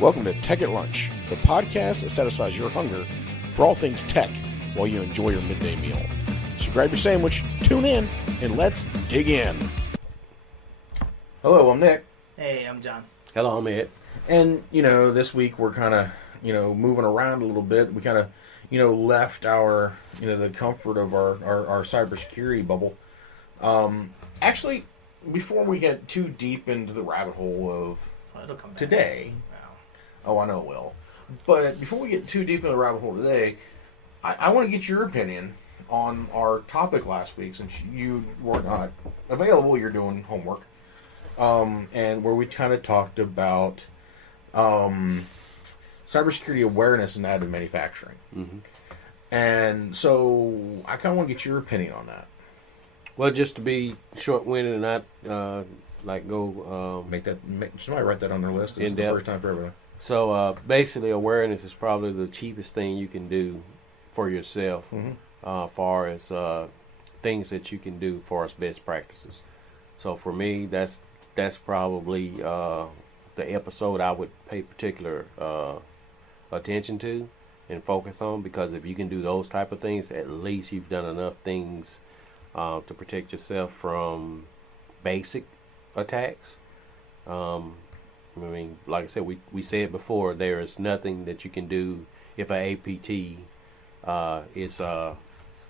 Welcome to Tech at Lunch, the podcast that satisfies your hunger for all things tech while you enjoy your midday meal. So grab your sandwich, tune in, and let's dig in. Hello, I'm Nick. Hey, I'm John. Hello, I'm Ed. And, this week we're kind of, moving around a little bit. We kind of, left our, the comfort of our cybersecurity bubble. Actually, before we get too deep into the rabbit hole of today... Oh, I know it will. But before we get too deep into the rabbit hole today, I want to get your opinion on our topic last week, since you were not available. You're doing homework. And where we kind of talked about cybersecurity awareness in additive manufacturing. Mm-hmm. And so I kind of want to get your opinion on that. Well, just to be short-winded and not somebody write that on their list. It's the first time for everyone. So basically, awareness is probably the cheapest thing you can do for yourself, far as things that you can do for as best practices. So for me, that's probably the episode I would pay particular attention to and focus on, because if you can do those type of things, at least you've done enough things to protect yourself from basic attacks. I mean, like I said, we said before, there is nothing that you can do if an APT is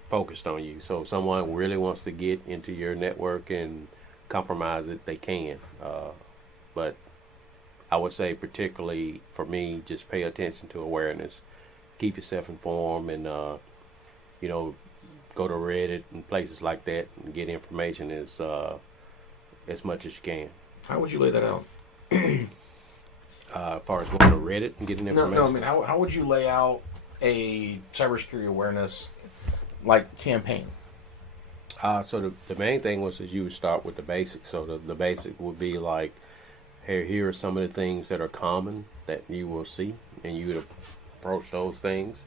focused on you. So if someone really wants to get into your network and compromise it, they can. But I would say, particularly for me, just pay attention to awareness. Keep yourself informed, and go to Reddit and places like that and get information as much as you can. How would you lay that out? As far as going to Reddit and getting information? No, I mean, how would you lay out a cybersecurity awareness campaign? So the main thing was that you would start with the basics. So the basic would be like, here are some of the things that are common that you will see, and you would approach those things.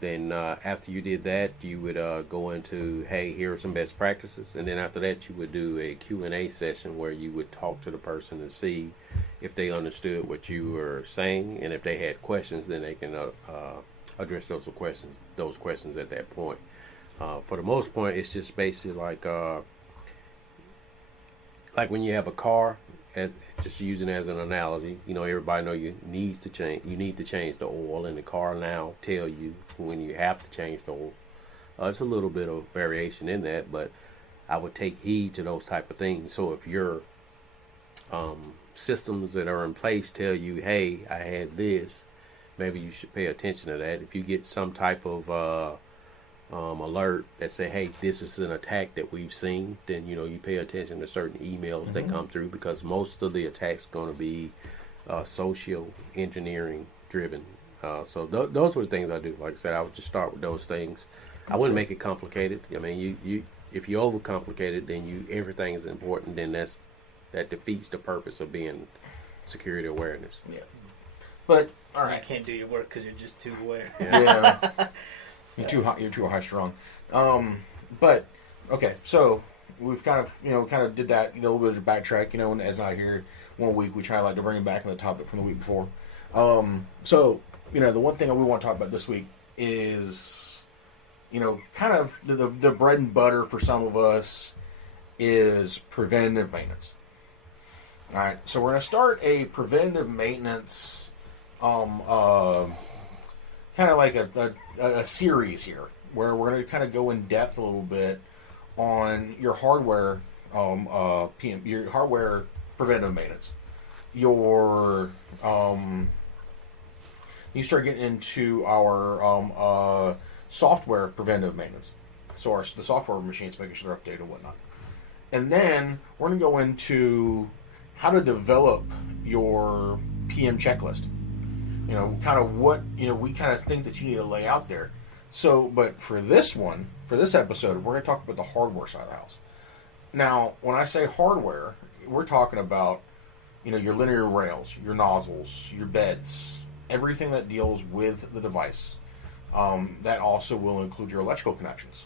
Then after you did that, you would go into, hey, here are some best practices. And then after that, you would do a Q&A session where you would talk to the person and see if they understood what you were saying. And if they had questions, then they can address those questions at that point. For the most part, it's just basically like when you have a car, just using it as an analogy, everybody know you need to change the oil, and the car now tell you when you have to change the oil. It's a little bit of variation in that, but I would take heed to those type of things. So if your systems that are in place tell you, hey, I had this, maybe you should pay attention to that. If you get some type of alert that say, hey, this is an attack that we've seen, then you pay attention to certain emails that come through, because most of the attacks are going to be social engineering driven. So those were the things I do. Like I said, I would just start with those things. I wouldn't make it complicated. I mean, you if you overcomplicate it, then everything is important. Then that defeats the purpose of being security awareness. Yeah. But all right, I can't do your work because you're just too aware. Yeah. You're too high strung. But okay, so we've kind of did that, a little bit of backtrack, and as not here 1 week, we try to bring it back on the topic from the week before. So the one thing that we want to talk about this week is, kind of the bread and butter for some of us is preventative maintenance. All right, so we're going to start a preventative maintenance, kind of like a series here, where we're going to kind of go in depth a little bit on your hardware, your hardware preventative maintenance. You start getting into our software preventative maintenance. So the software machines, making sure they're updated and whatnot. And then we're going to go into how to develop your PM checklist. Kind of what, we kind of think that you need to lay out there. So, but for this episode, we're going to talk about the hardware side of the house. Now, when I say hardware, we're talking about, your linear rails, your nozzles, your beds, everything that deals with the device. That also will include your electrical connections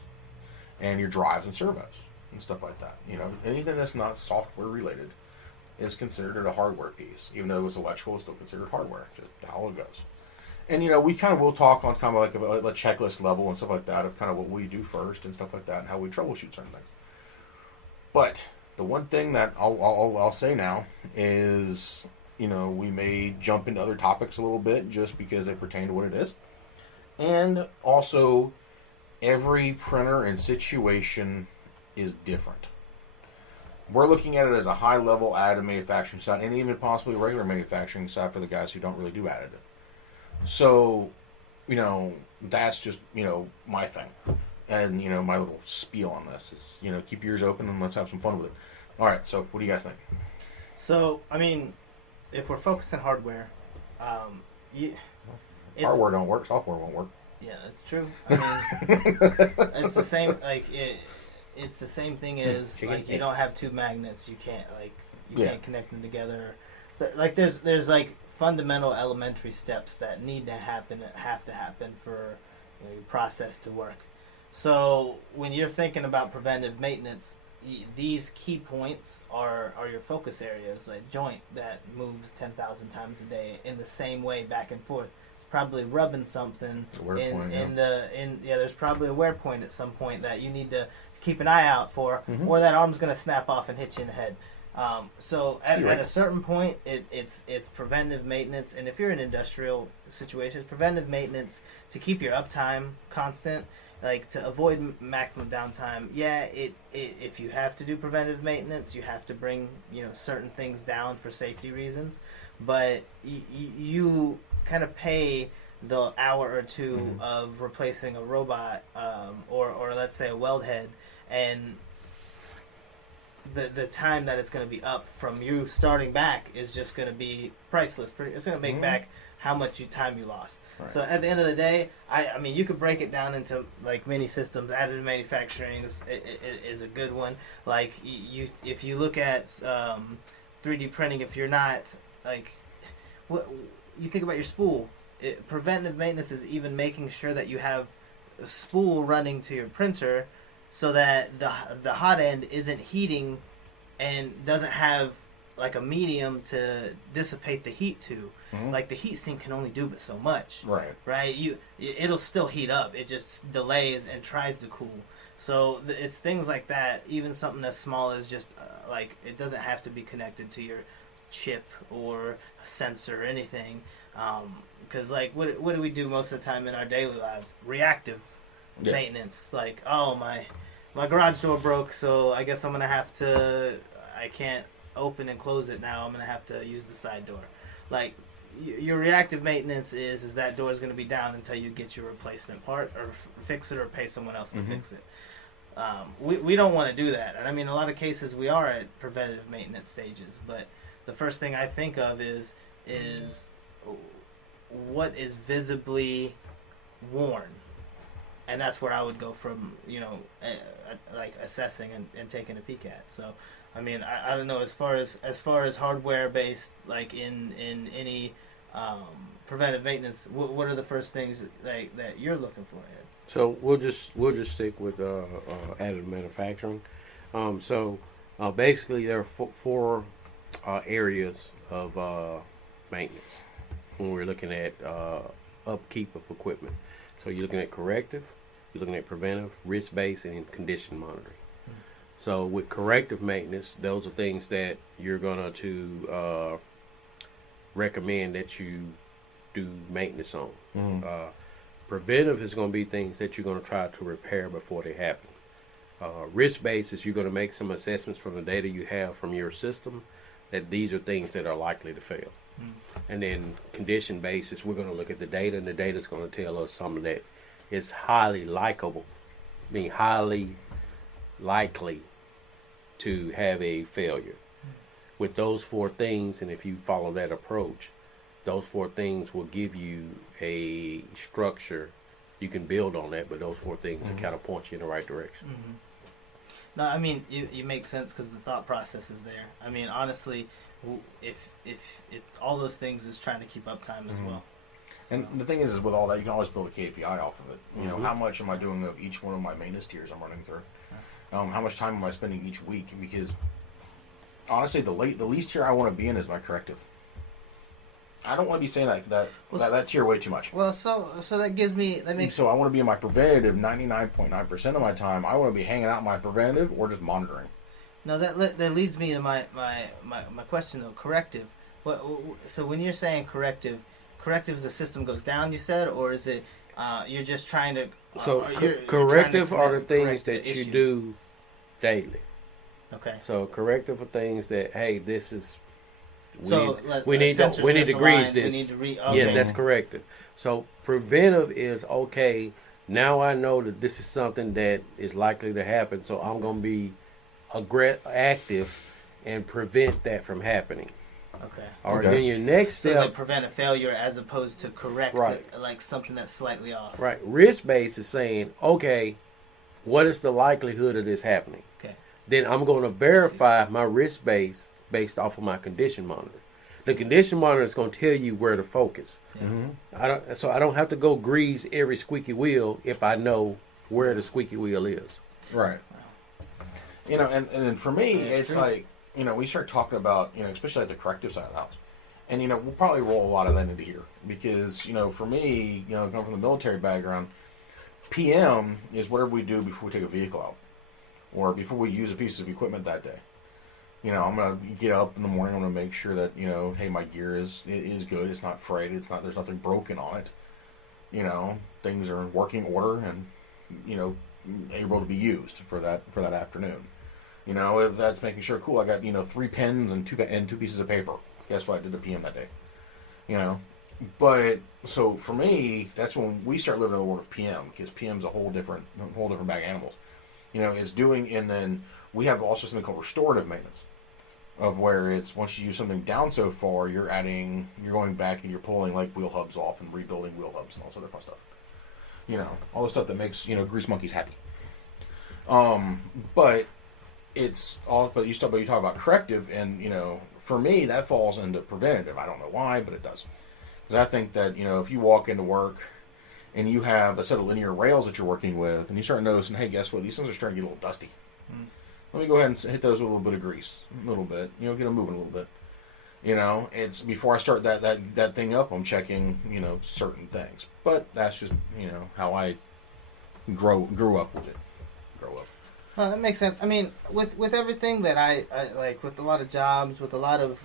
and your drives and servos and stuff like that. Anything that's not software related is considered a hardware piece. Even though it's electrical, it's still considered hardware. Just how it goes. And, we kind of will talk on kind of like a checklist level and stuff like that of kind of what we do first and stuff like that and how we troubleshoot certain things. But the one thing that I'll say now is, we may jump into other topics a little bit just because they pertain to what it is. And also, every printer and situation is different. We're looking at it as a high-level additive manufacturing side and even possibly a regular manufacturing side for the guys who don't really do additive. So, that's just, my thing. And, my little spiel on this is, keep your ears open and let's have some fun with it. All right, so what do you guys think? So, if we're focused on hardware, hardware don't work, software won't work. Yeah, that's true. It's the same, it's the same thing as, you don't have two magnets, you can't, can't connect them together. There's fundamental elementary steps that have to happen for your process to work. So when you're thinking about preventive maintenance, these key points are your focus areas, like joint that moves 10,000 times a day in the same way back and forth. It's probably rubbing something there's probably a wear point at some point that you need to keep an eye out for, or that arm's going to snap off and hit you in the head. So at a certain point, it's preventive maintenance, and if you're in industrial situations, preventive maintenance to keep your uptime constant, to avoid maximum downtime. Yeah, if you have to do preventive maintenance, you have to bring certain things down for safety reasons, but you kind of pay the hour or two of replacing a robot or let's say a weld head, and the time that it's going to be up from you starting back is just going to be priceless. It's going to make back how much time you lost. Right. So at the end of the day, I mean, you could break it down into mini systems. Additive manufacturing is a good one. If you look at 3D printing, if you're not what you think about your spool, preventive maintenance is even making sure that you have a spool running to your printer, so that the hot end isn't heating and doesn't have a medium to dissipate the heat to. The heat sink can only do but so much. Right. It'll still heat up. It just delays and tries to cool. So it's things like that. Even something as small as just it doesn't have to be connected to your chip or a sensor or anything. Because what do we do most of the time in our daily lives? Reactive maintenance. My garage door broke, so I guess I can't open and close it now. I'm going to have to use the side door. Your reactive maintenance is that door is going to be down until you get your replacement part or fix it or pay someone else to fix it. We don't want to do that. And in a lot of cases we are at preventative maintenance stages, but the first thing I think of is what is visibly worn. And that's where I would go from, assessing and taking a peek at. So, I don't know, as far as hardware based, in any preventive maintenance, what are the first things that you're looking for, Ed? So we'll just stick with additive manufacturing. Basically, there are four areas of maintenance when we're looking at upkeep of equipment. So you're looking at corrective, you're looking at preventive, risk-based, and condition monitoring. So with corrective maintenance, those are things that you're going to recommend that you do maintenance on. Preventive is going to be things that you're going to try to repair before they happen. Risk-based is you're going to make some assessments from the data you have from your system that these are things that are likely to fail. And then condition basis, we're going to look at the data, and the data is going to tell us something that is highly likely to have a failure. With those four things, and if you follow that approach, those four things will give you a structure. You can build on that, but those four things will kind of point you in the right direction. No, you make sense because the thought process is there. Honestly, if all those things is trying to keep uptime as well. And the thing is with all that, you can always build a KPI off of it. You know, how much am I doing of each one of my maintenance tiers I'm running through? How much time am I spending each week? Because honestly, the least tier I want to be in is my corrective. I don't want to be saying that tier way too much. Well, so that makes. So I want to be in my preventative 99.9% of my time. I want to be hanging out in my preventative or just monitoring. No, that leads me to my question though. Corrective. So when you're saying corrective is the system goes down, you said, or is it you're just trying to? Corrective are the things that you do daily. Okay. So corrective are things that, hey, this is. We need to grease this. Okay. Yeah, that's corrective. So preventive is okay. Now I know that this is something that is likely to happen, so I'm going to be active and prevent that from happening. Okay. All right. Then your next step, so like prevent a failure as opposed to correct, right. Like something that's slightly off. Right. Risk based is saying, okay, what is the likelihood of this happening? Okay. Then I'm going to verify my risk base based off of my condition monitor. The condition monitor is going to tell you where to focus. Mm-hmm. I don't have to go grease every squeaky wheel if I know where the squeaky wheel is. Right. You know, and for me, it's true. Like, you know, we start talking about, you know, especially at the corrective side of the house. And, you know, we'll probably roll a lot of that into here. Because, you know, for me, you know, coming from the military background, PM is whatever we do before we take a vehicle out. Or before we use a piece of equipment that day. You know, I'm going to get up in the morning, I'm going to make sure that, you know, hey, my gear is good, it's not frayed, there's nothing broken on it. You know, things are in working order and, you know, able to be used for that afternoon. You know, if that's making sure, cool, I got, you know, 3 pens and two pieces of paper. Guess what? I did the PM that day. You know? But, so for me, that's when we start living in the world of PM, because PM's a whole different bag of animals. You know, it's doing, and then we have also something called restorative maintenance, of where it's once you use something down so far, you're going back and you're pulling like wheel hubs off and rebuilding wheel hubs and all sort of fun stuff. You know, all the stuff that makes, you know, grease monkeys happy. But it's all. But you talk about corrective, and you know, for me that falls into preventative. I don't know why, but it does. Because I think that, you know, if you walk into work and you have a set of linear rails that you're working with, and you start noticing, hey, guess what? These things are starting to get a little dusty. Let me go ahead and hit those with a little bit of grease, a little bit. You know, get them moving a little bit. You know, it's before I start that thing up, I'm checking, you know, certain things. But that's just, you know, how I grew up with it. Well, that makes sense. I mean, with everything that I like, with a lot of jobs, with a lot of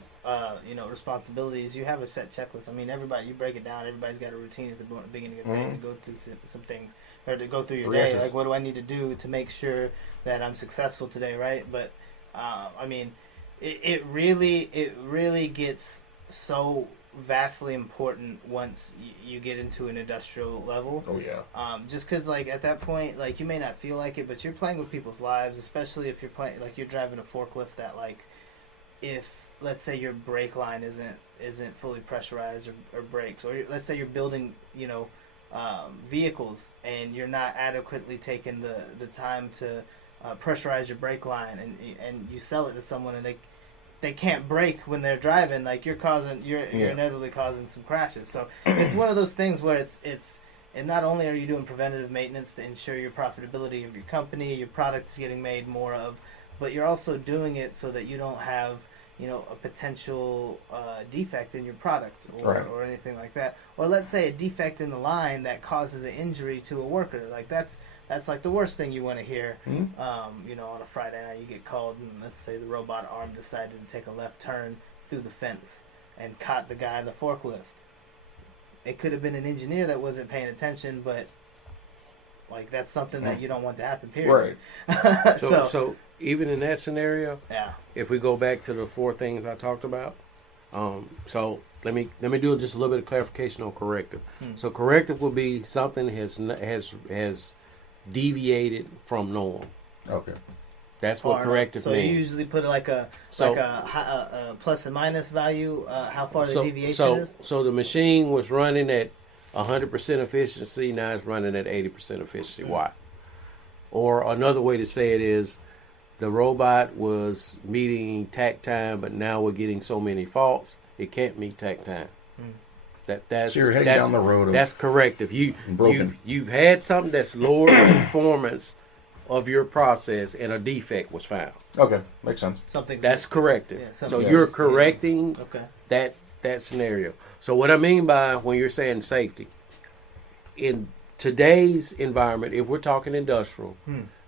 you know, responsibilities, you have a set checklist. I mean, you break it down. Everybody's got a routine at the beginning of the day to go through some things, or to go through your day. Like, what do I need to do to make sure that I'm successful today, right? But I mean, it really gets so vastly important once you get into an industrial level. Oh yeah. Just because, like, at that point, like, you may not feel like it, but you're playing with people's lives, especially if you're playing, like, you're driving a forklift that, like, if let's say your brake line isn't fully pressurized or brakes, or let's say you're building, you know, vehicles and you're not adequately taking the time to pressurize your brake line, and you sell it to someone and they can't brake when they're driving, like, you're inevitably causing some crashes. So it's one of those things where it's and not only are you doing preventative maintenance to ensure your profitability of your company, your product is getting made more of, but you're also doing it so that you don't have, you know, a potential defect in your product or anything like that. Or let's say a defect in the line that causes an injury to a worker. Like, that's like the worst thing you want to hear. You know, on a Friday night you get called and let's say the robot arm decided to take a left turn through the fence and caught the guy in the forklift. It could have been an engineer that wasn't paying attention, but, like, that's something that you don't want to happen, period. Right. So even in that scenario, yeah. If we go back to the 4 things I talked about, so let me do just a little bit of clarification on corrective. So corrective will be something has deviated from norm. Okay. That's what corrective means. So you usually put like a plus and minus value, how far the deviation is? So the machine was running at 100% efficiency, now it's running at 80% efficiency. Why? Or another way to say it is, the robot was meeting tack time, but now we're getting so many faults, it can't meet tack time. So you're heading down the road of that's corrective. You've had something that's lower performance of your process and a defect was found. Okay, makes sense. Something That's corrective. Yeah, so something you're is- correcting Okay. that scenario. So what I mean by when you're saying safety, in today's environment, if we're talking industrial,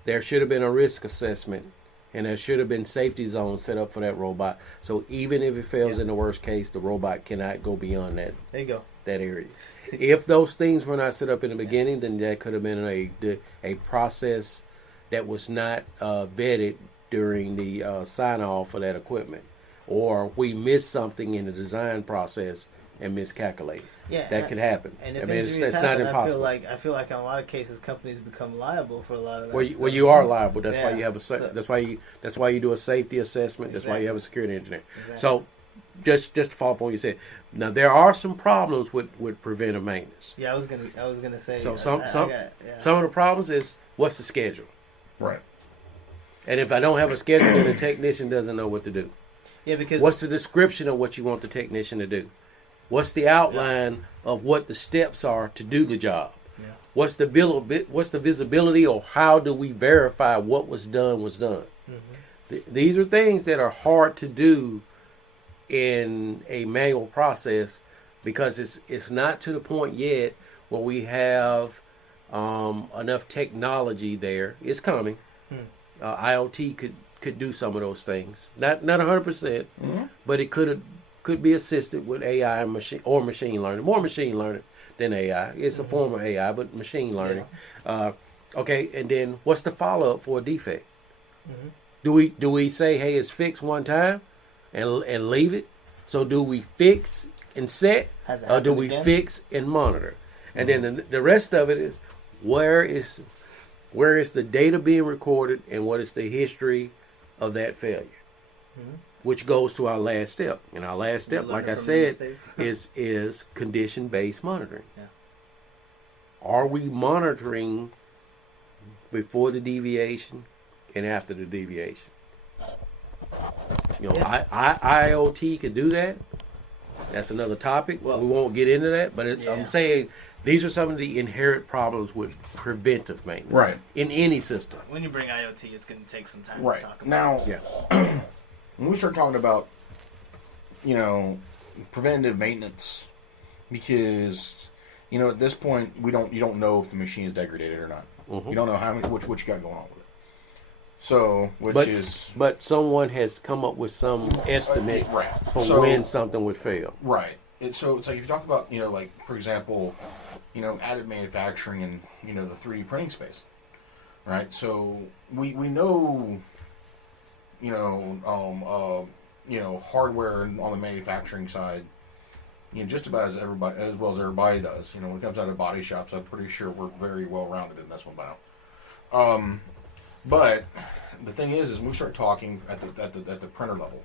there should have been a risk assessment and there should have been safety zones set up for that robot. So even if it fails in the worst case, the robot cannot go beyond that There you go. that area. If those things were not set up in the beginning, then that could have been a process that was not vetted during the sign-off for that equipment. Or we missed something in the design process and miscalculated. Yeah, That could happen. And if I mean, injuries it's not happen, impossible. I feel like in a lot of cases, companies become liable for a lot of that. Well, stuff. you are liable. That's why Yeah. you have So- that's why you do a safety assessment. That's why you have a security engineer. Exactly. So, just to follow up on what you said. Now there are some problems with preventive maintenance. Yeah, I was gonna say. So I some got- yeah. some of the problems is what's the schedule, Right. and if I don't have a schedule, then the technician doesn't know what to do. Yeah, because What's the description of what you want the technician to do? What's the outline of what the steps are to do the job? Yeah. What's the visibility, or how do we verify what was done was done? These are things that are hard to do in a manual process because it's not to the point yet where we have enough technology there. It's coming. IoT could do some of those things. Not 100%, but it could be assisted with AI and machine learning. More machine learning than AI. It's a form of AI, but machine learning. Okay, and then what's the follow up for a defect? Do we say, hey, it's fixed one time and leave it? So do we fix and set, Has it or do happened we again? fix and monitor? And then the rest of it is where is the data being recorded and what is the history of that failure, which goes to our last step. And our last step, Learn like I from the said, mistakes. is condition based monitoring. Yeah. Are we monitoring before the deviation and after the deviation? You know, Yeah. IoT could do that. That's another topic. Well- We won't get into that, but Yeah. I'm saying these are some of the inherent problems with preventive maintenance, Right. in any system. When you bring IoT, it's going to take some time Right. to talk about. Now, Yeah, when we start talking about, preventative maintenance, because, at this point, you don't know if the machine is degraded or not. You don't know what you got going on with it. So, but someone has come up with some estimate right. for So- when something would fail. Right. It's like if you talk about, like, for example, additive manufacturing and, the 3D printing space, right? So we know, hardware on the manufacturing side, just about as well as everybody does. When it comes out of body shops, I'm pretty sure we're very well rounded in this one by now. But the thing is when we start talking at the printer level,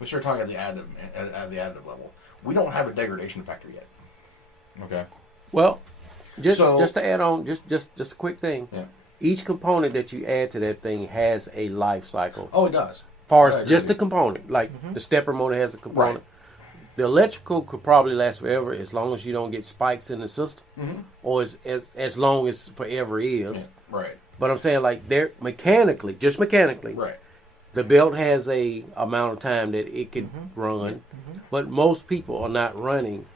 we start talking at the additive level. We don't have a degradation factor yet. Okay. Well, just So- to add on, just a quick thing. Yeah. Each component that you add to that thing has a life cycle. Oh, it does. Far I as just agree. the component, like the stepper motor has a component. Right. The electrical could probably last forever as long as you don't get spikes in the system, or as long as forever is. Yeah. Right. But I'm saying like they're mechanically, Right. the belt has a amount of time that it could run, but most people are not running,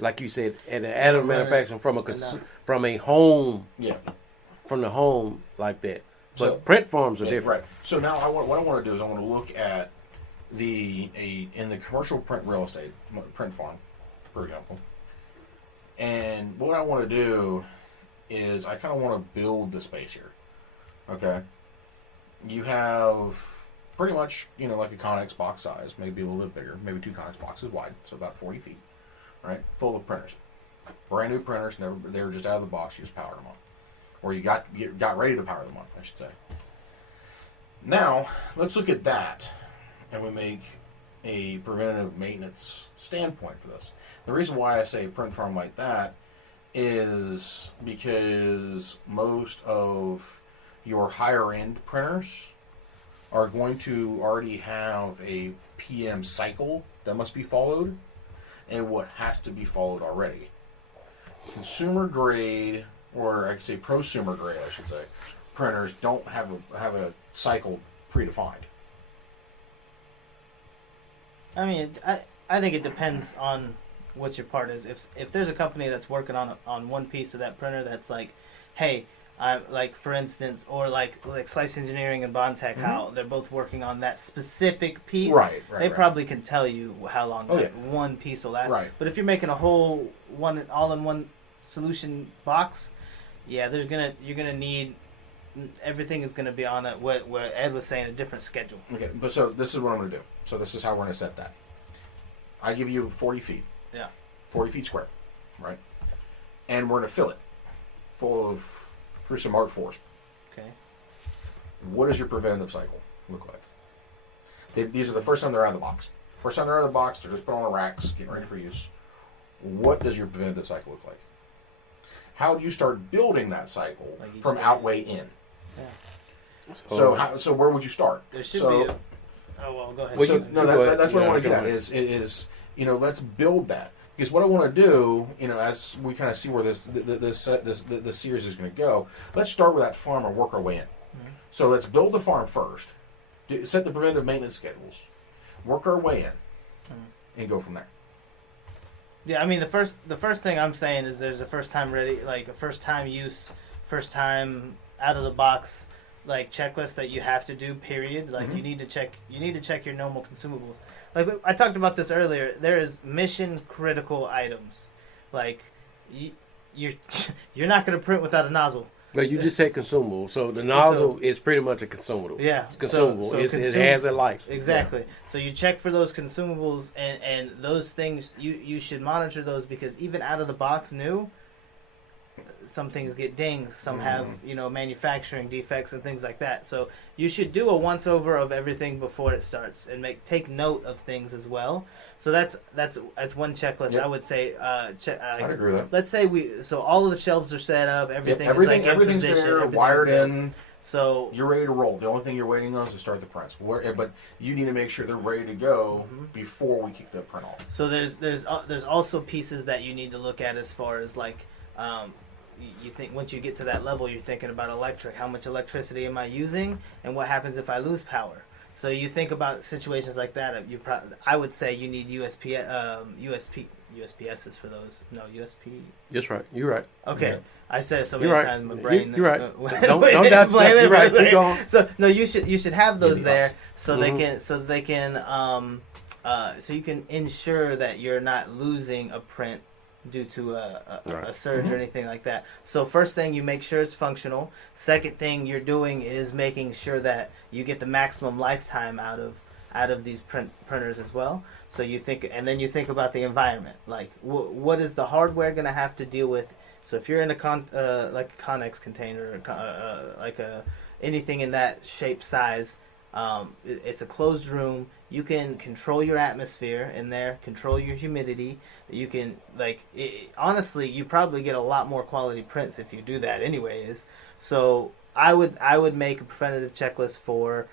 like you said, at an additive manufacturing from a home, Yeah. from the home like that. But So- print farms are Yeah, different. Right. So now what I want to do is I want to look at in the commercial print real estate print farm, for example. And what I want to do is I kind of want to build the space here. Okay. You have pretty much, like a Connex box size, maybe a little bit bigger, maybe 2 Connex boxes wide, so about 40 feet, right? Full of printers. Brand new printers, they were just out of the box, you just powered them on. Or you got ready to power them on, I should say. Now, let's look at that, and we make a preventative maintenance standpoint for this. The reason why I say print farm like that is because most of your higher end printers are going to already have a PM cycle that must be followed and what has to be followed already. Consumer grade, or I could say prosumer grade, I should say, printers don't have a cycle predefined. I mean, I think it depends on what your part is. If there's a company that's working on one piece of that printer that's like, hey, like for instance, or like Slice Engineering and Bondtech, how they're both working on that specific piece. Right. They probably can tell you how long that one piece will last. Right. But if you're making a whole all-in-one solution box, yeah, you're gonna need everything is gonna be on what Ed was saying, a different schedule. Okay, but so this is what I'm going to do. So this is how we're going to set that. I give you 40 feet. Yeah. 40 feet square, right? And we're going to fill it full of some Art Force. Okay. What does your preventative cycle look like? These are the first time they're out of the box. First time they're out of the box, they're just put on the racks, getting ready for use. What does your preventative cycle look like? How do you start building that cycle from outweigh in? Yeah. So where would you start? There should be. Oh well, go ahead. Well, that's what I want to get at. Is let's build that, because what I want to do, as we kind of see where this series is going to go, let's start with that farm and work our way in. Mm-hmm. So let's build the farm first, set the preventive maintenance schedules, work our way in, and go from there. Yeah, I mean the first thing I'm saying is there's a first time ready, like a first time use, first time out of the box, like checklist that you have to do. Period. Like you need to check your normal consumables. Like I talked about this earlier. There is mission critical items. Like you're not going to print without a nozzle. But you just said consumable, so the nozzle is pretty much a consumable. Yeah, consumable. It has a life. Exactly. Yeah. So you check for those consumables, and those things you should monitor those, because even out of the box new, some things get dings, some have manufacturing defects and things like that. So you should do a once over of everything before it starts, and take note of things as well. So that's one checklist. Yep. I would say. I agree with that. Let's say so all of the shelves are set up. Everything's there, wired in. So you're ready to roll. The only thing you're waiting on is to start the prints. But you need to make sure they're ready to go before we kick the print off. So there's also pieces that you need to look at as far as like. You think once you get to that level, you're thinking about electric. How much electricity am I using, and what happens if I lose power? So you think about situations like that. I would say you need USPSs for those. No, USP. That's right. You're right. Okay. Yeah. I said it so many times. My brain. You're right. Don't doubt yourself. You're right. Keep going. So no, you should have those there so they can so you can ensure that you're not losing a print due to a surge or anything like that. So first thing, you make sure it's functional. Second thing you're doing is making sure that you get the maximum lifetime out of these printers as well. So you think about the environment. Like what is the hardware going to have to deal with? So if you're in a like a Connex container, anything in that shape size, it's a closed room. You can control your atmosphere in there, control your humidity. You can, honestly, you probably get a lot more quality prints if you do that anyways. So I would make a preventative checklist for,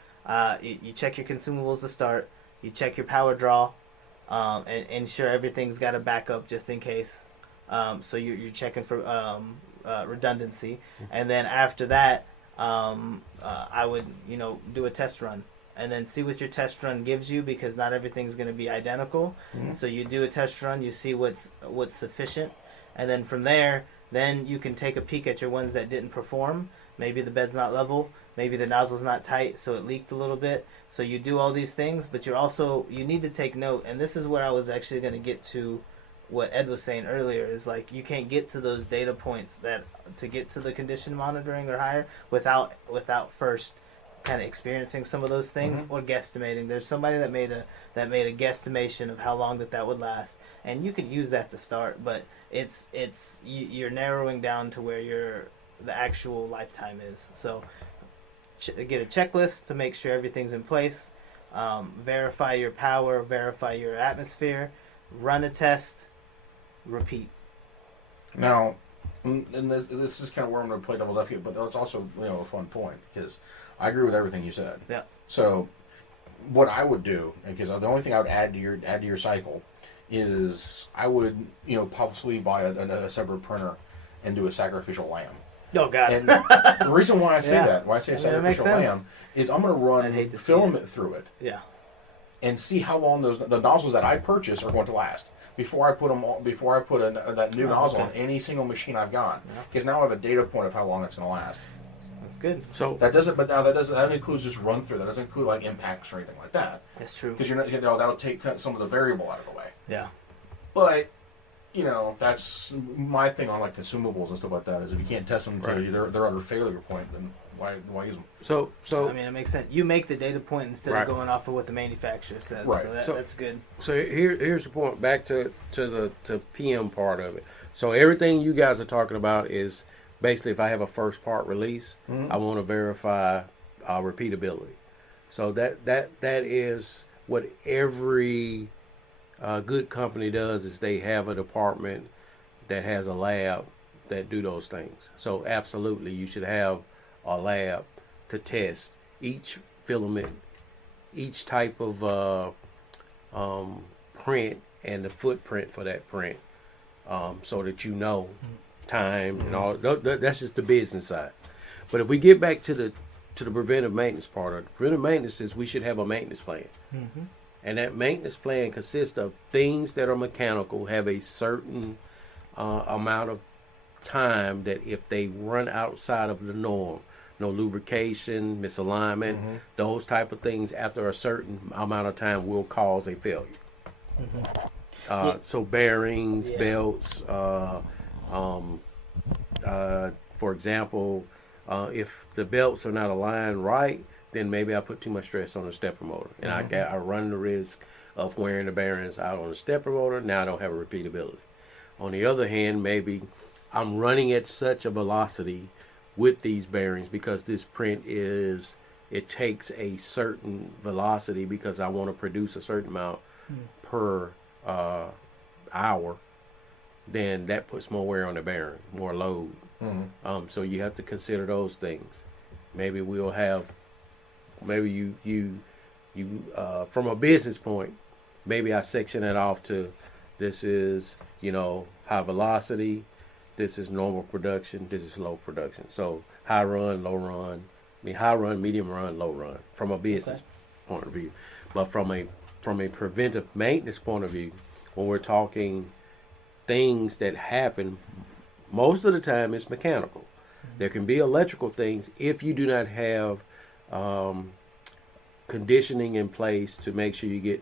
you check your consumables to start, you check your power draw, and ensure everything's got a backup just in case. So you're checking for redundancy. And then after that, I would, do a test run. And then see what your test run gives you, because not everything's going to be identical. Mm-hmm. So you do a test run, you see what's sufficient, and then from there, then you can take a peek at your ones that didn't perform. Maybe the bed's not level, maybe the nozzle's not tight, so it leaked a little bit. So you do all these things, but you need to take note. And this is where I was actually going to get to what Ed was saying earlier, is like you can't get to those data points to get to the condition monitoring or higher without first kind of experiencing some of those things or guesstimating. There's somebody that made a guesstimation of how long that would last, and you could use that to start, but you're narrowing down to where the actual lifetime is. So get a checklist to make sure everything's in place, verify your power, verify your atmosphere, run a test, repeat. Now, and this is kind of where I'm going to play devil's advocate, but it's also a fun point, because I agree with everything you said. Yeah. So, what I would do, because the only thing I would add to your cycle, is I would possibly buy a separate printer and do a sacrificial lamb, Oh, God. And the reason why I say Yeah. that, why I say I mean, sacrificial that makes lamb, is I'm going to I'd run hate to see filament through it Yeah. and see how long the nozzles that I purchase are going to last before I put that new nozzle on any single machine I've got, because now I have a data point of how long that's going to last. That's good. So that includes just run through. That doesn't include like impacts or anything like that. That's true. Because that'll take some of the variable out of the way. Yeah. But that's my thing on like consumables and stuff like that. Is if you can't test them until they're at a failure point, then why use them? So I mean, it makes sense. You make the data point instead of going off of what the manufacturer says. Right. So that's good. So here's the point. Back to the PM part of it. So everything you guys are talking about is basically if I have a first part release, I want to verify repeatability. So that is what every good company does, is they have a department that has a lab that do those things. So absolutely, you should have a lab to test each filament, each type of print and the footprint for that print, so that time and all. That's just the business side. But if we get back to the preventive maintenance part of it, preventive maintenance is we should have a maintenance plan. Mm-hmm. And that maintenance plan consists of things that are mechanical, have a certain amount of time that if they run outside of the norm, no lubrication, misalignment, those type of things after a certain amount of time will cause a failure. So bearings, belts, for example, if the belts are not aligned right, then maybe I put too much stress on the stepper motor, and I run the risk of wearing the bearings out on the stepper motor. Now I don't have a repeatability. On the other hand, maybe I'm running at such a velocity with these bearings because this print it takes a certain velocity because I want to produce a certain amount per hour. Then that puts more wear on the bearing, more load. So you have to consider those things. Maybe we'll have. Maybe you from a business point, maybe I section it off to this is high velocity, this is normal production, this is low production. So high run, low run. High run, medium run, low run from a business point of view. But from a preventive maintenance point of view, when we're talking things that happen, most of the time it's mechanical. There can be electrical things if you do not have conditioning in place to make sure you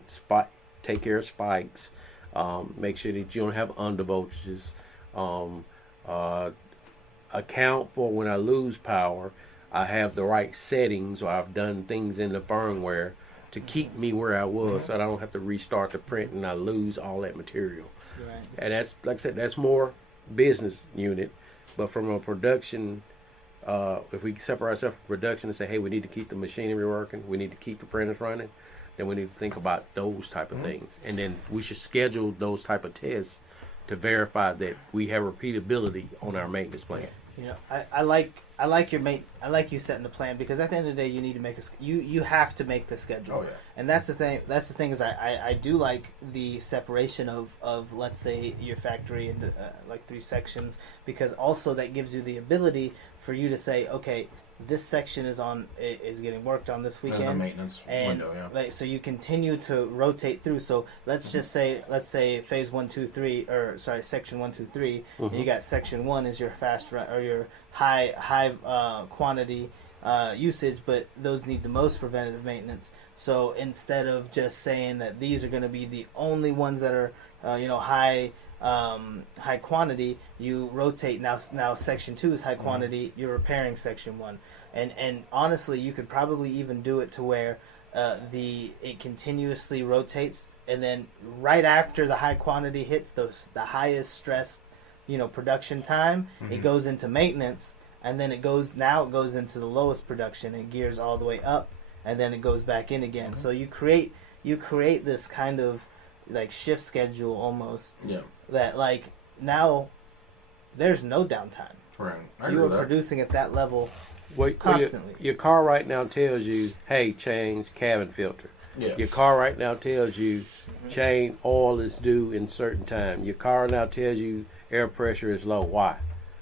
take care of spikes, make sure that you don't have undervoltages, account for when I lose power, I have the right settings, or I've done things in the firmware to keep me where I was, so I don't have to restart the print and I lose all that material. Right. And that's, like I said, that's more business unit. But from a production, if we separate ourselves from production and say, hey, we need to keep the machinery working, we need to keep the printers running, then we need to think about those type of things. And then we should schedule those type of tests to verify that we have repeatability on our maintenance plan. I like you setting the plan, because at the end of the day you need to make you have to make the schedule. Oh yeah. And that's the thing is I do like the separation of let's say your factory into like 3 sections, because also that gives you the ability for you to say, okay, this section is getting worked on this weekend. There's a maintenance window, yeah. So you continue to rotate through. So let's just say phase 1, 2, 3, or sorry, section 1, 2, 3. And you got section 1 is your fast run or your high quantity usage, but those need the most preventative maintenance. So instead of just saying that these are going to be the only ones that are high quantity, you rotate. Now section 2 is high quantity, you're repairing section 1, and honestly you could probably even do it to where it continuously rotates, and then right after the high quantity hits the highest stress production time, it goes into maintenance, and then it goes into the lowest production and gears all the way up, and then it goes back in again. So you create this kind of like shift schedule almost. Yeah. That like now there's no downtime. Right. You are producing at that level constantly. Your car right now tells you, hey, change cabin filter. Yeah. Your car right now tells you change oil is due in certain time. Your car now tells you air pressure is low. Why?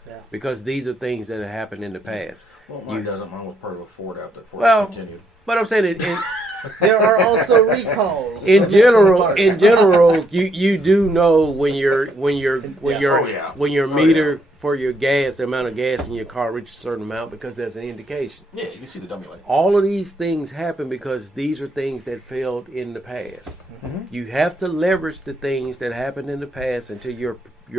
Yeah. because these are things that have happened in the past. Well, mine doesn't. Mine was part of a Ford out that Ford Well, continued. But I'm saying There are also recalls. in general, you do know when your meter for your gas, the amount of gas in your car reaches a certain amount, because there's an indication. Yeah, you can see the dummy light. All of these things happen because these are things that failed in the past. Mm-hmm. You have to leverage the things that happened in the past into your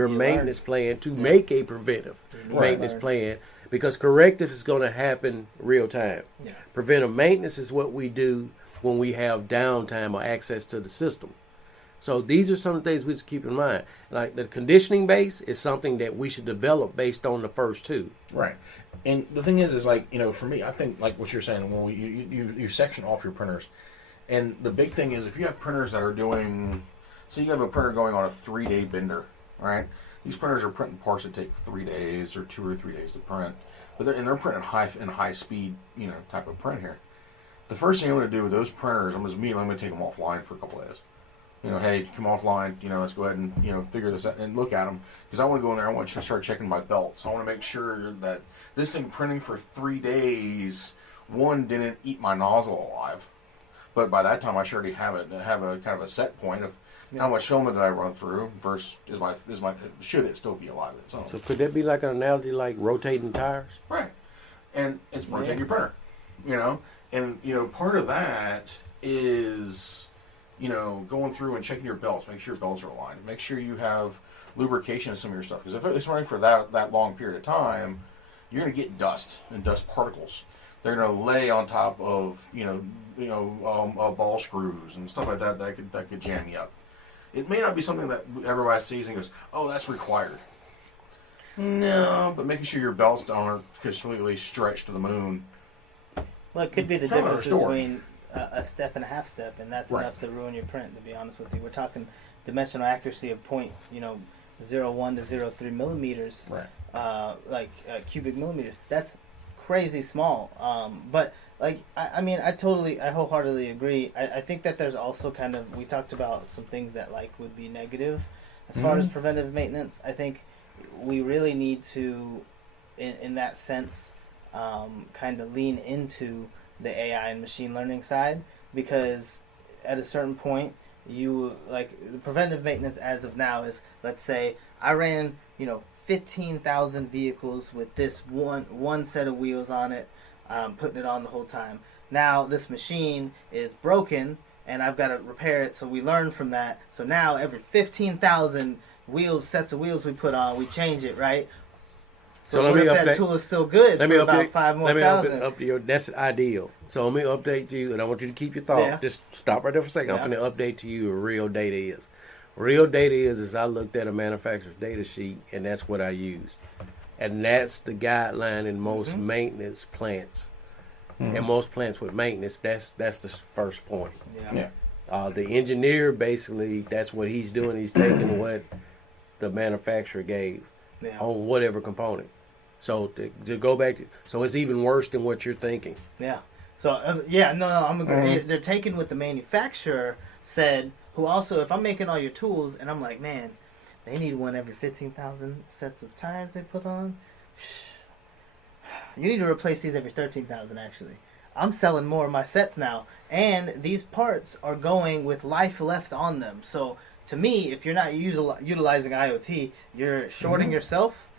maintenance plan to make a preventive maintenance plan, because corrective is going to happen real time. Yeah. Preventive maintenance is what we do when we have downtime or access to the system. So these are some of the things we should keep in mind. Like the conditioning base is something that we should develop based on the first two. Right. And the thing is like, for me, I think like what you're saying, when you section off your printers, and the big thing is if you have printers that are doing, so you have a printer going on a 3-day bender, right? These printers are printing parts that take 3 days or 2 or 3 days to print, but they're printing high speed, type of print here. The first thing I'm going to do with those printers, I'm going to take them offline for a couple of days. Hey, come offline, let's go ahead and, figure this out and look at them. Because I want to go in there, I want to start checking my belts. I want to make sure that this thing printing for 3 days, one, didn't eat my nozzle alive. But by that time, I should already have a kind of a set point of how much filament did I run through versus should it still be alive in its own. So could that be like an analogy like rotating tires? Right. And it's rotating your printer, And, part of that is... going through and checking your belts, make sure your belts are aligned, make sure you have lubrication in some of your stuff. Because if it's running for that long period of time, you're going to get dust and dust particles. They're going to lay on top of ball screws and stuff like that that could jam you up. It may not be something that everybody sees and goes, "Oh, that's required." No, but making sure your belts aren't completely stretched to the moon. Well, it could be the difference between a step and a half step, and that's enough to ruin your print, to be honest with you. We're talking dimensional accuracy of 0.01 to 0.03 millimeters, cubic millimeters. That's crazy small. But I wholeheartedly agree. I think that there's also we talked about some things that would be negative as far as preventive maintenance. I think we really need to, in that sense, kind of lean into the AI and machine learning side, because at a certain point, the preventive maintenance as of now is, let's say I ran 15,000 vehicles with this one set of wheels on it, putting it on the whole time. Now this machine is broken and I've got to repair it, so we learn from that. So now every 15,000 sets of wheels we put on, we change it, right? So let me update. That tool is still good. Let me about 5 more thousand. That's ideal. So let me update you, and I want you to keep your thought. Yeah. Just stop right there for a second. Yeah. I'm going to update to you what real data is. Real data is I looked at a manufacturer's data sheet, and that's what I used. And that's the guideline in most maintenance plants. And most plants with maintenance, that's the first point. Yeah. The engineer, basically, that's what he's doing. He's taking what the manufacturer gave on whatever component. So to go back to, so it's even worse than what you're thinking. Yeah. So I'm agree. They're taking what the manufacturer said. Who also, if I'm making all your tools, and I'm like, man, they need one every 15,000 sets of tires they put on. You need to replace these every 13,000. Actually, I'm selling more of my sets now, and these parts are going with life left on them. So to me, if you're not utilizing IoT, you're shorting yourself.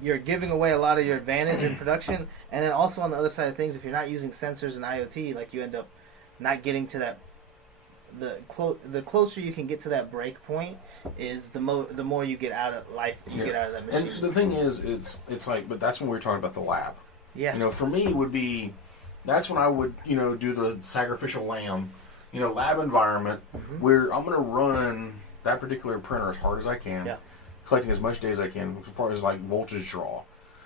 You're giving away a lot of your advantage in production, and then also on the other side of things, if you're not using sensors and IoT, you end up not getting to that. The closer you can get to that break point is the more you get out of life. Get out of that machine. And the thing is, it's like, but that's when we're talking about the lab. Yeah. For me, it would be, that's when I would do the sacrificial lamb, lab environment where I'm going to run that particular printer as hard as I can. Yeah. Collecting as much data as I can as far as voltage draw,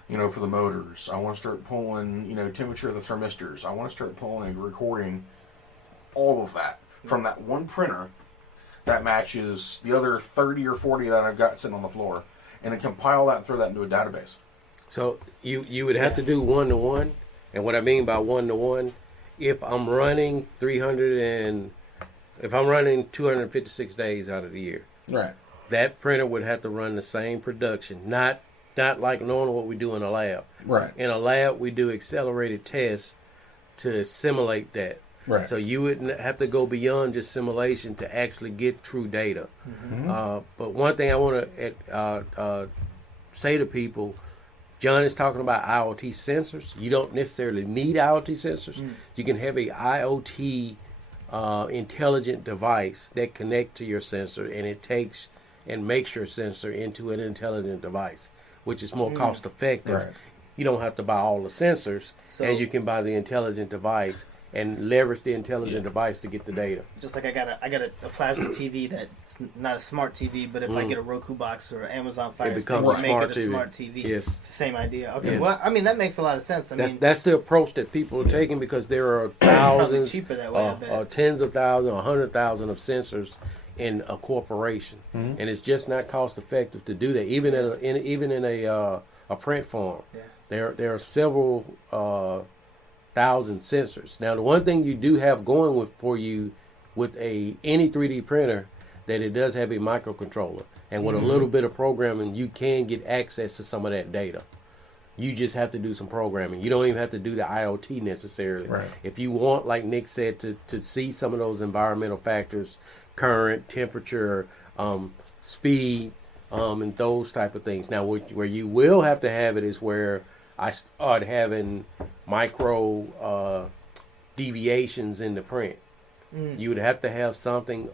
for the motors. I want to start pulling, temperature of the thermistors. I want to start pulling and recording all of that from that one printer that matches the other 30 or 40 that I've got sitting on the floor, and then compile that and throw that into a database. So you would have to do 1-to-1, and what I mean by 1-to-1, if I'm running 256 days out of the year, right? That printer would have to run the same production, not not like normal what we do in a lab. Right. In a lab, we do accelerated tests to simulate that. Right. So you wouldn't have to go beyond just simulation to actually get true data. But one thing I want to say to people, John is talking about IoT sensors. You don't necessarily need IoT sensors. You can have a IoT intelligent device that connects to your sensor, and it takes and makes your sensor into an intelligent device, which is more cost effective. Right. You don't have to buy all the sensors, So- and you can buy the intelligent device and leverage the intelligent device to get the data. Just like I got a plasma TV that's not a smart TV, but if I get a Roku box or Amazon Fire Stick, becomes we a make smart it a TV. smart TV. Yes. It's the same idea. Okay, Yes. well, I mean, that makes a lot of sense. I mean, That's the approach that people are taking, because there are probably thousands, cheaper that way, I bet. or tens of thousands, 100,000 of sensors in a corporation, and it's just not cost effective to do that. Even in a print farm, Yeah. there are several thousand sensors. Now, the one thing you do have going for you with any 3D printer, that it does have a microcontroller, and with a little bit of programming, you can get access to some of that data. You just have to do some programming. You don't even have to do the IoT necessarily. Right. If you want, like Nick said, to see some of those environmental factors, current, temperature, speed, and those type of things. Now, where you will have to have it is where I start having micro deviations in the print. You would have to have something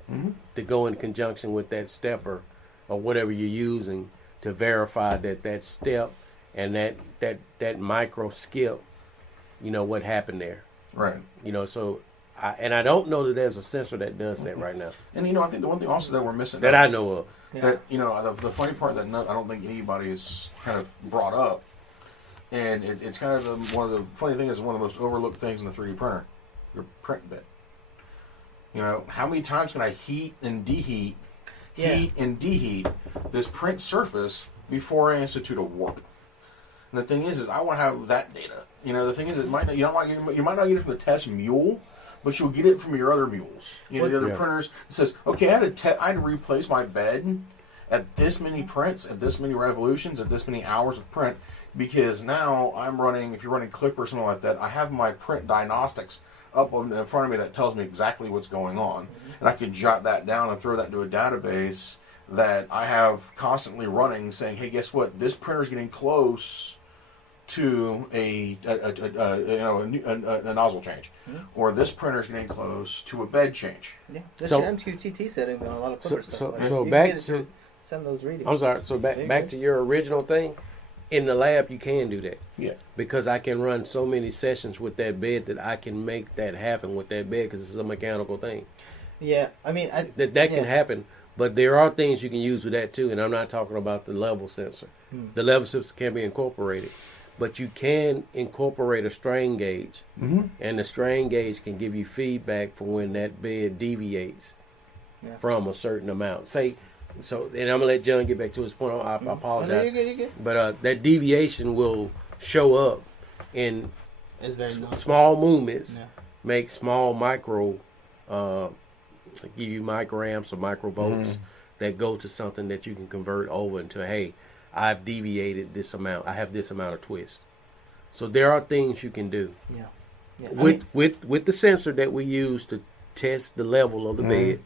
to go in conjunction with that stepper or whatever you're using to verify that step and that micro skip, what happened there. Right. So I don't know that there's a sensor that does that right now And I think the one thing also that we're missing that I know of. that the funny part that I don't think anybody's kind of brought up, and it's kind of one of the funny thing is one of the most overlooked things in the 3D printer, your print bit. How many times can I heat and deheat this print surface before I institute a warp? And the thing is I want to have that data. The thing is, you might not get it from the test mule, but you'll get it from your other mules. The other printers. It says, okay, I had to replace my bed at this many prints, at this many revolutions, at this many hours of print, because now I'm running. If you're running Clip or something like that, I have my print diagnostics up in front of me that tells me exactly what's going on, and I can jot that down and throw that into a database that I have constantly running, saying, hey, guess what? This printer's getting close to a nozzle change, or this printer's getting close to a bed change. Yeah, that's So- your MQTT settings on a lot of Clipper stuff. so you back can get it to- send those readings. I'm sorry. So back to your original thing. In the lab, you can do that. Yeah. Because I can run so many sessions with that bed that I can make that happen with that bed, because it's a mechanical thing. Yeah, I mean, That can happen. But there are things you can use with that too, and I'm not talking about the level sensor. The level sensor can be incorporated, but you can incorporate a strain gauge, and the strain gauge can give you feedback for when that bed deviates from a certain amount. And I'm gonna let John get back to his point. I apologize, You're good. but that deviation will show up in It's very noticeable. small movements, Yeah. make small micro, give you microamps or microvolts that go to something that you can convert over into, hey, I've deviated this amount. I have this amount of twist. So there are things you can do Yeah. with the sensor that we use to test the level of the bed,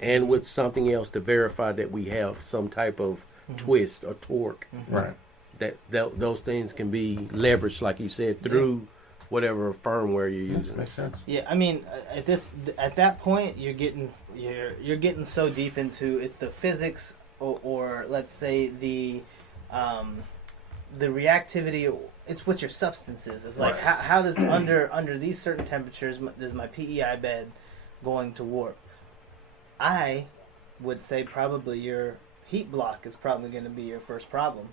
and with something else to verify that we have some type of twist or torque. Right. That those things can be leveraged, like you said, through whatever firmware you're using. Makes sense. Yeah, I mean, at that point, you're getting so deep into it's the physics, or let's say the reactivity. It's what your substance is. It's like Right. how does under these certain temperatures does my PEI bed going to warp? I would say probably your heat block is probably going to be your first problem,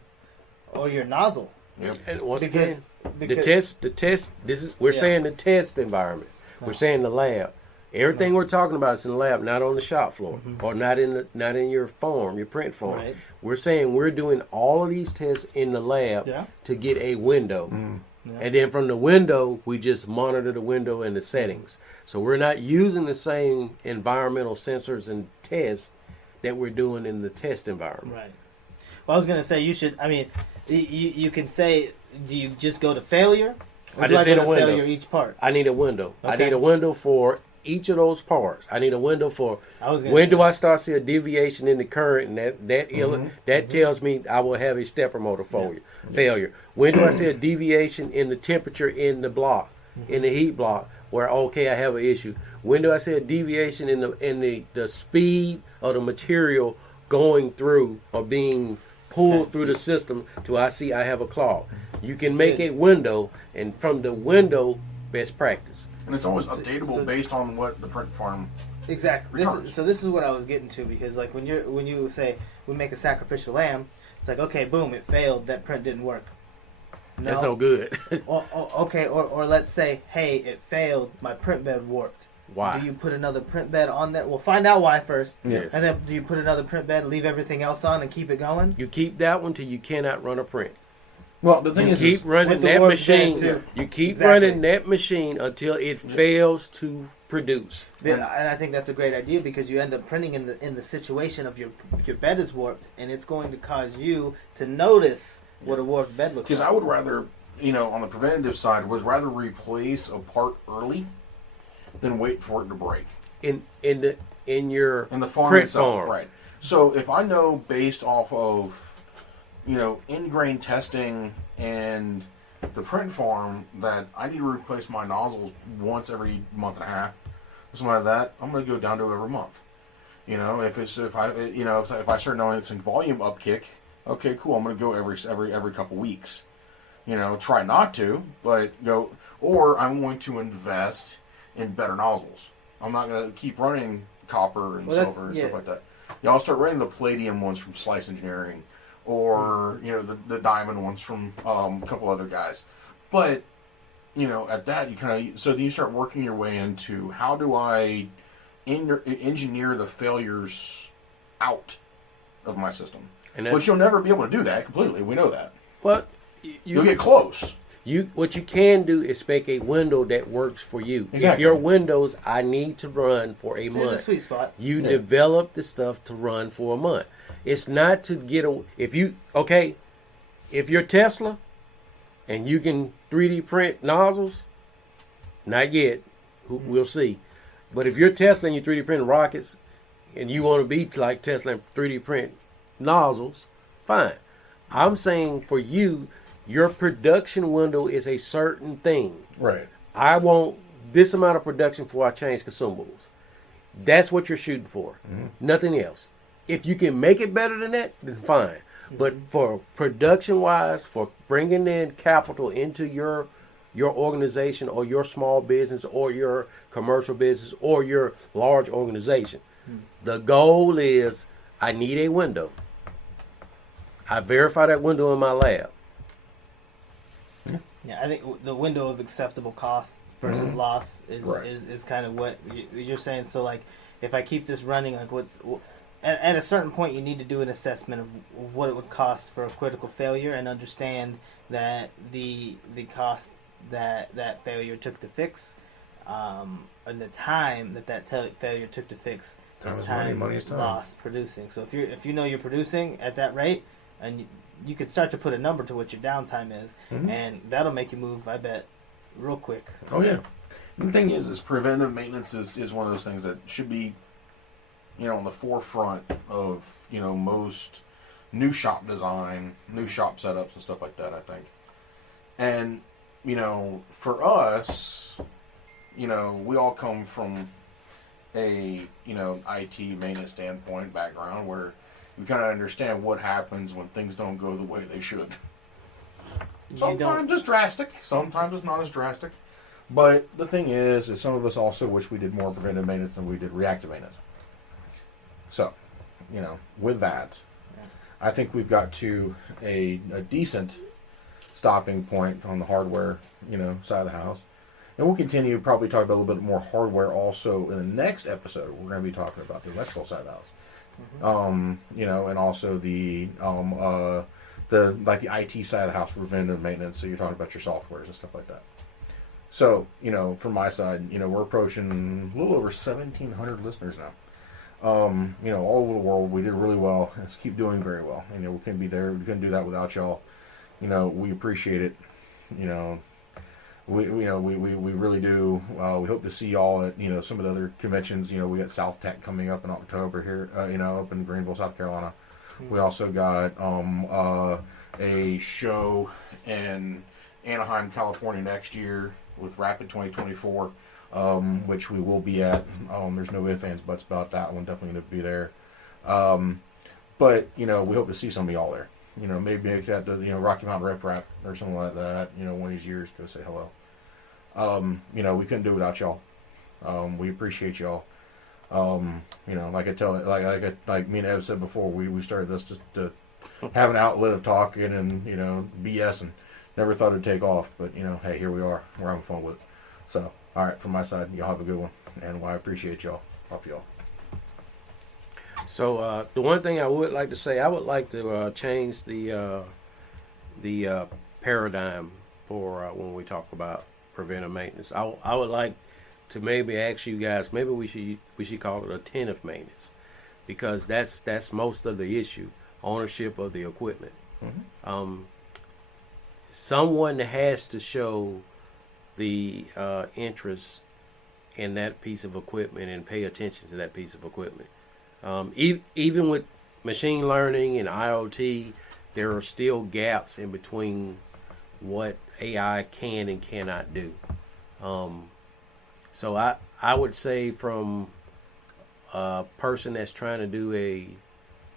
or your nozzle. Yep. And once Because- again, because- the test. We're saying the test environment. We're saying the lab. Everything we're talking about is in the lab, not on the shop floor, or not in your farm, your print farm. Right. We're saying we're doing all of these tests in the lab Yeah. to get a window, Yeah. and then from the window we just monitor the window and the settings. So we're not using the same environmental sensors and tests that we're doing in the test environment. Right. Well, I was going to say you should. I mean, You can say, do you just go to failure? Or I do just need go a to window. failure each part? I need a window. I Okay. need a window for each of those parts. I need a window for I was gonna when say- do I start to see a deviation in the current, and that tells me I will have a stepper motor failure. When do I see a deviation in the temperature in the block, in the heat block, where okay I have an issue? When do I see a deviation in the speed of the material going through or being pulled through the system to I see I have a clog? You can make a window, and from the window, best practice. And it's always updatable so- based on what the print farm. Exactly. Returns. This is what I was getting to, because like when you say we make a sacrificial lamb, it's like, okay, boom, it failed. That print didn't work. That's no good. Or let's say, hey, it failed. My print bed warped. Why? Do you put another print bed on there? Well, find out why first. Yes. And then do you put another print bed, leave everything else on, and keep it going? You keep that one till you cannot run a print. Well, the thing You is, keep running with the that warp machine. bed, too. You keep Exactly. running that machine until it fails to produce. And I think that's a great idea, because you end up printing in the situation of your bed is warped, and it's going to cause you to notice what a warped bed looks because like. I would rather, on the preventative side, would rather replace a part early than wait for it to break. In your In the farm print itself, farm. right? So if I know based off of, in-grain testing and the print farm that I need to replace my nozzles once every month and a half, or something like that, I'm going to go down to every month. If I start knowing it's in volume upkick, okay, cool. I'm going to go every couple weeks. Try not to, but go. Or I'm going to invest in better nozzles. I'm not going to keep running copper and silver and stuff like that. I'll start running the palladium ones from Slice Engineering, or the diamond ones from a couple other guys. But at that you then you start working your way into how do I engineer the failures out of my system. But you'll never be able to do that completely. We know that. But You'll get close. What you can do is make a window that works for you. Exactly. If your windows I need to run for a There's month, a sweet spot. you develop the stuff to run for a month. It's not to get a if you're Tesla and you can 3D print nozzles, not yet. We'll see. But if you're Tesla and you 3D print rockets and you want to be like Tesla and 3D print nozzles, fine. I'm saying for you, your production window is a certain thing. Right. I want this amount of production before I change consumables. That's what you're shooting for. Mm-hmm. Nothing else. If you can make it better than that, then fine. Mm-hmm. But for production-wise, for bringing in capital into your organization or your small business or your commercial business or your large organization, the goal is I need a window. I verify that window in my lab. Yeah, I think the window of acceptable cost versus loss is kind of what you're saying. So, like, if I keep this running, like, at a certain point, you need to do an assessment of what it would cost for a critical failure, and understand that the cost that failure took to fix, and the time that failure took to fix Time is is money, money is time. lost producing. So if you know you're producing at that rate, and you could start to put a number to what your downtime is, and that'll make you move, I bet, real quick. Oh, yeah. And the thing is preventive maintenance is one of those things that should be, on the forefront of, most new shop design, new shop setups and stuff like that, I think. And, for us, we all come from a, IT maintenance standpoint background where we kind of understand what happens when things don't go the way they should. Sometimes it's drastic. Sometimes it's not as drastic. But the thing is some of us also wish we did more preventive maintenance than we did reactive maintenance. So, with that, I think we've got to a decent stopping point on the hardware, side of the house. And we'll continue probably talk about a little bit more hardware also in the next episode. We're going to be talking about the electrical side of the house. And also the IT side of the house for preventative maintenance. So you're talking about your softwares and stuff like that. So, from my side, we're approaching a little over 1,700 listeners now. All over the world. We did really well. Let's keep doing very well. We couldn't be there. We couldn't do that without y'all. we appreciate it. We really do. We hope to see y'all at some of the other conventions. We got South Tech coming up in October here. Up in Greenville, South Carolina. We also got a show in Anaheim, California next year with Rapid 2024, which we will be at. There's no ifs, ands, buts about that one. Definitely going to be there. But we hope to see some of y'all there. Maybe make that the Rocky Mountain Rep Rap or something like that. One of these years, go say hello. We couldn't do it without y'all. We appreciate y'all. Like me and Ev said before, we started this just to have an outlet of talking and BS, and never thought it'd take off. But hey, here we are. We're having fun with it. So, all right, from my side, y'all have a good one, and I appreciate y'all. Love y'all. So the one thing I would like to say, I would like to change the paradigm for when we talk about preventive maintenance. I would like to maybe ask you guys, maybe we should call it attentive maintenance, because that's most of the issue, ownership of the equipment. Mm-hmm. Someone has to show the interest in that piece of equipment and pay attention to that piece of equipment. Even with machine learning and IoT, there are still gaps in between what AI can and cannot do. So I would say, from a person that's trying to do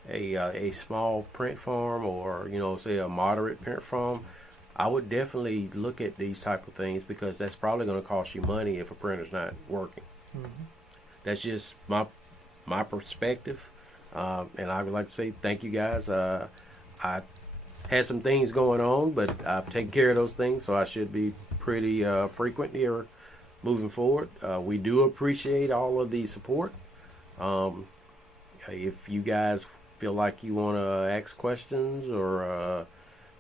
a small print farm, or say a moderate print farm, I would definitely look at these type of things, because that's probably going to cost you money if a printer's not working. Mm-hmm. That's just my perspective, and I would like to say thank you guys. I had some things going on, but I've taken care of those things, so I should be pretty frequent here moving forward. We do appreciate all of the support. If you guys feel like you want to ask questions or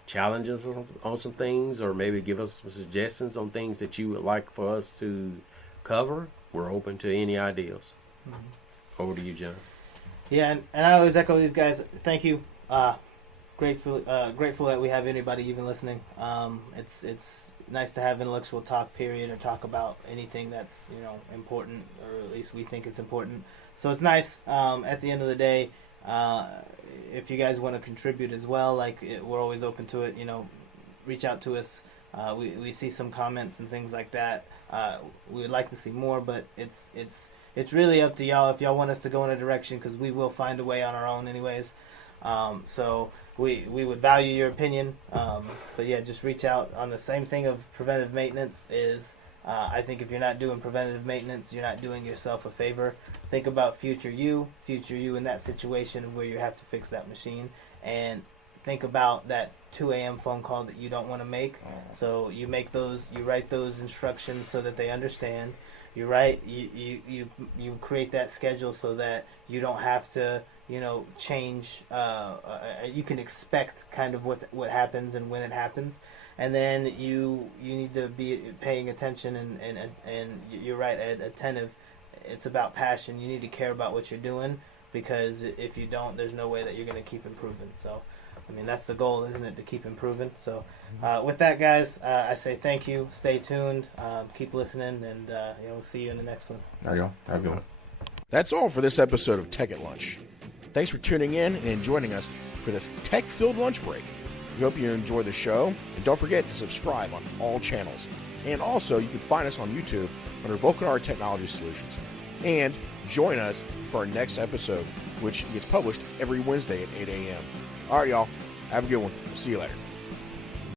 challenge us on some things, or maybe give us some suggestions on things that you would like for us to cover, we're open to any ideas. Mm-hmm. Over to you, John. Yeah, and I always echo these guys. Thank you. Grateful that we have anybody even listening. It's nice to have intellectual talk, period, or talk about anything that's important, or at least we think it's important. So it's nice. At the end of the day, if you guys want to contribute as well, we're always open to it. Reach out to us. We see some comments and things like that. We would like to see more, but it's really up to y'all if y'all want us to go in a direction, because we will find a way on our own anyways. So we would value your opinion. But yeah, just reach out. On the same thing of preventive maintenance is, I think if you're not doing preventative maintenance, you're not doing yourself a favor. Think about future you in that situation where you have to fix that machine, and think about that 2 a.m. phone call that you don't want to make. So you write those instructions so that they understand. You create that schedule so that you don't have to, change. You can expect kind of what happens and when it happens, and then you need to be paying attention and you're right, attentive. It's about passion. You need to care about what you're doing, because if you don't, there's no way that you're going to keep improving. So, that's the goal, isn't it, to keep improving? So, with that, guys, I say thank you. Stay tuned. Keep listening, and we'll see you in the next one. There you go. Have a good one. That's all for this episode of Tech at Lunch. Thanks for tuning in and joining us for this tech-filled lunch break. We hope you enjoy the show, and don't forget to subscribe on all channels. And also, you can find us on YouTube under Vulcanar Technology Solutions. And join us for our next episode, which gets published every Wednesday at 8 a.m. All right, y'all. Have a good one. See you later.